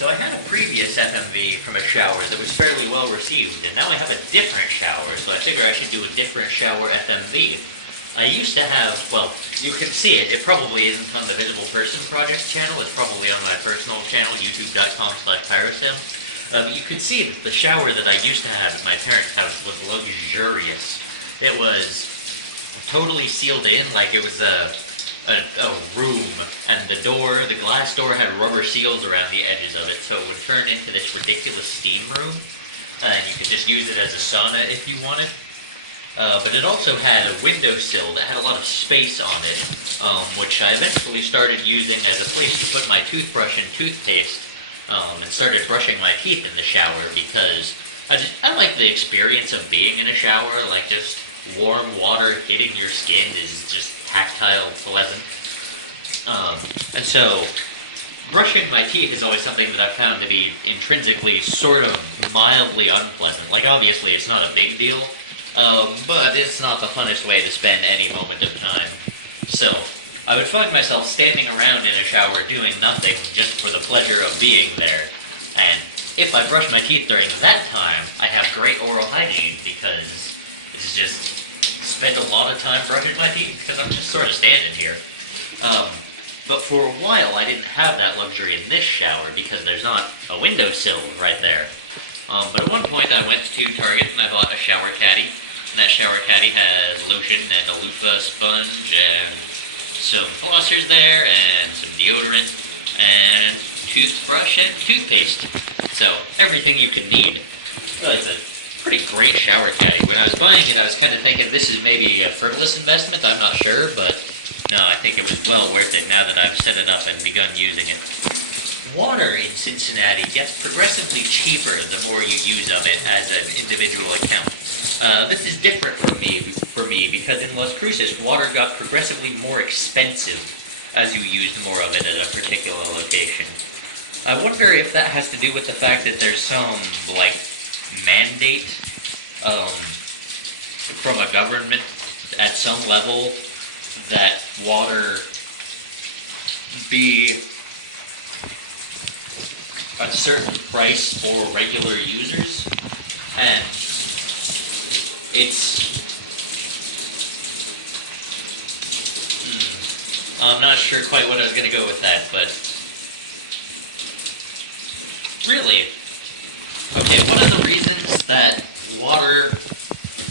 So I had a previous FMV from a shower that was fairly well received, and now I have a different shower, so I figure I should do a different shower FMV. I used to have, well, you can see it. It probably isn't on the Visible Person Project channel. It's probably on my personal channel, youtube.com/pyrosym. But you could see that the shower that I used to have at my parents' house was luxurious. It was totally sealed in, like it was a room, and the glass door had rubber seals around the edges of it, so it would turn into this ridiculous steam room, and you could just use it as a sauna if you wanted. But it also had a windowsill that had a lot of space on it, which I eventually started using as a place to put my toothbrush and toothpaste, and started brushing my teeth in the shower, because I like the experience of being in a shower. Like, just warm water hitting your skin is just tactile pleasant. And so, brushing my teeth is always something that I've found to be intrinsically sort of mildly unpleasant. Like, obviously it's not a big deal, but it's not the funnest way to spend any moment of time. So, I would find myself standing around in a shower doing nothing just for the pleasure of being there. And if I brush my teeth during that time, I have great oral hygiene, because it's just spend a lot of time brushing my teeth, because I'm just sort of standing here. But for a while, I didn't have that luxury in this shower, because there's not a windowsill right there. But at one point, I went to Target and I bought a shower caddy. And that shower caddy has lotion and a loofah sponge and some flossers there, and some deodorant, and toothbrush and toothpaste. So, everything you could need. Well, it's a pretty great shower caddy. When I was buying it, I was kind of thinking this is maybe a frivolous investment, I'm not sure, but no, I think it was well worth it now that I've set it up and begun using it. Water in Cincinnati gets progressively cheaper the more you use of it as an individual account. This is different for me because in Las Cruces, water got progressively more expensive as you used more of it at a particular location. I wonder if that has to do with the fact that there's some, like, mandate from a government at some level that water be a certain price for regular users, and I'm not sure quite what I was going to go with that, but really, okay, one of the reasons that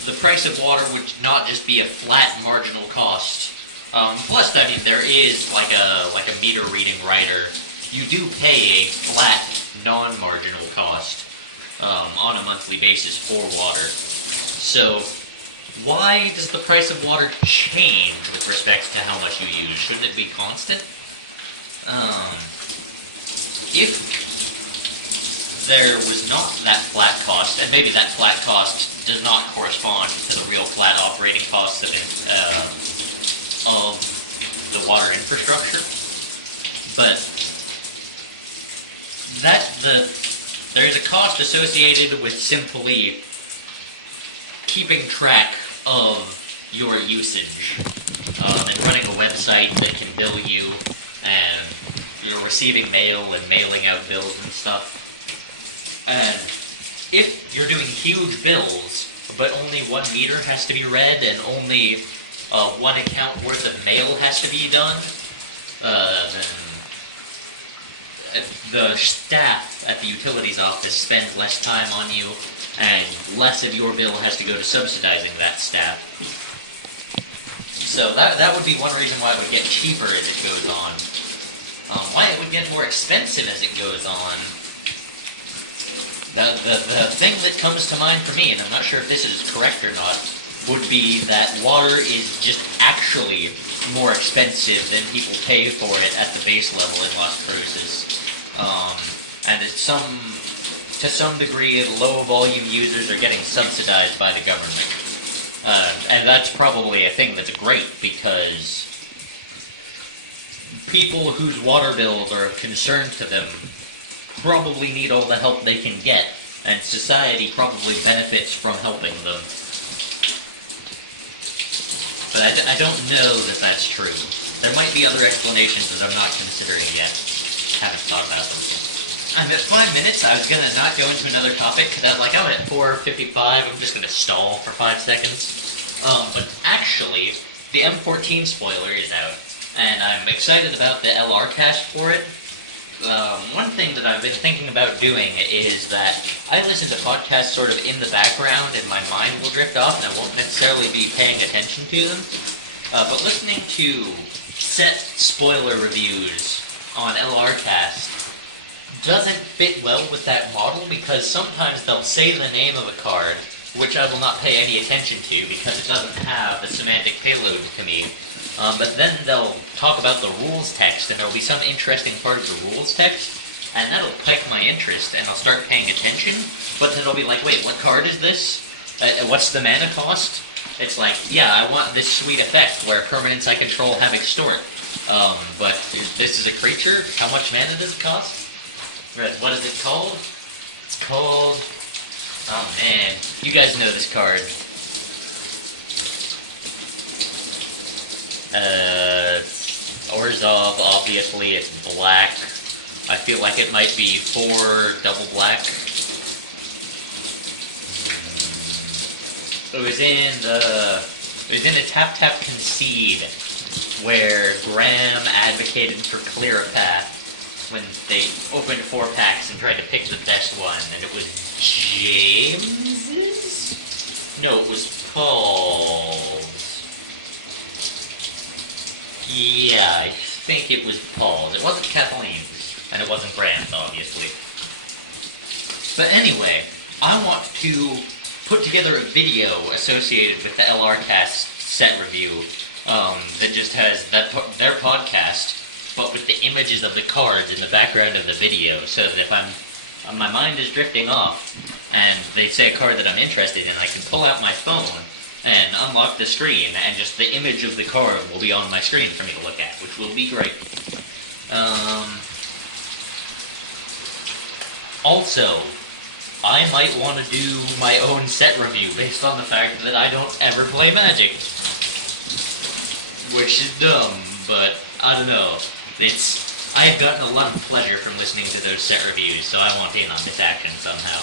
the price of water would not just be a flat marginal cost, plus, I mean, there is like a meter reading writer. You do pay a flat, non-marginal cost on a monthly basis for water. So, why does the price of water change with respect to how much you use? Shouldn't it be constant? If there was not that flat cost, and maybe that flat cost does not correspond to the real flat operating costs of the water infrastructure, but there is a cost associated with simply keeping track of your usage, and running a website that can bill you, and receiving mail and mailing out bills and stuff. And if you're doing huge bills, but only one meter has to be read, and only one account worth of mail has to be done, then the staff at the utilities office spends less time on you, and less of your bill has to go to subsidizing that staff. So that would be one reason why it would get cheaper as it goes on. Why it would get more expensive as it goes on, the thing that comes to mind for me, and I'm not sure if this is correct or not, would be that water is just actually more expensive than people pay for it at the base level in Las Cruces. And to some degree, low-volume users are getting subsidized by the government. And that's probably a thing that's great, because people whose water bills are of concern to them probably need all the help they can get, and society probably benefits from helping them. But I don't know that that's true. There might be other explanations that I'm not considering yet. Haven't thought about them. I'm at 5 minutes. I was gonna not go into another topic because I was like, I'm at 4:55. I'm just gonna stall for 5 seconds. But actually, the M14 spoiler is out, and I'm excited about the LR cast for it. One thing that I've been thinking about doing is that I listen to podcasts sort of in the background, and my mind will drift off, and I won't necessarily be paying attention to them. But listening to set spoiler reviews on LR cast doesn't fit well with that model because sometimes they'll say the name of a card, which I will not pay any attention to because it doesn't have the semantic payload to me. But then they'll talk about the rules text, and there'll be some interesting part of the rules text, and that'll pique my interest, and I'll start paying attention. But then it'll be like, wait, what card is this? What's the mana cost? It's like, yeah, I want this sweet effect where permanents I control have extort. But this is a creature? How much mana does it cost? What is it called? It's called... Oh man, you guys know this card. Orzhov, obviously, it's black. I feel like it might be 4 double black. It was in a tap concede where Graham advocated for clear a path when they opened 4 packs and tried to pick the best one, and it was James's? No, it was Paul's. Yeah, I think it was Paul's. It wasn't Kathleen's, and it wasn't Graham's, obviously. But anyway, I want to put together a video associated with the LRcast set review that just has their podcast, but with the images of the cards in the background of the video, so that if my mind is drifting off, and they say a card that I'm interested in, I can pull out my phone and unlock the screen, and just the image of the card will be on my screen for me to look at, which will be great. Also, I might want to do my own set review based on the fact that I don't ever play Magic. Which is dumb, but I don't know. I've gotten a lot of pleasure from listening to those set reviews, so I want in on this action somehow.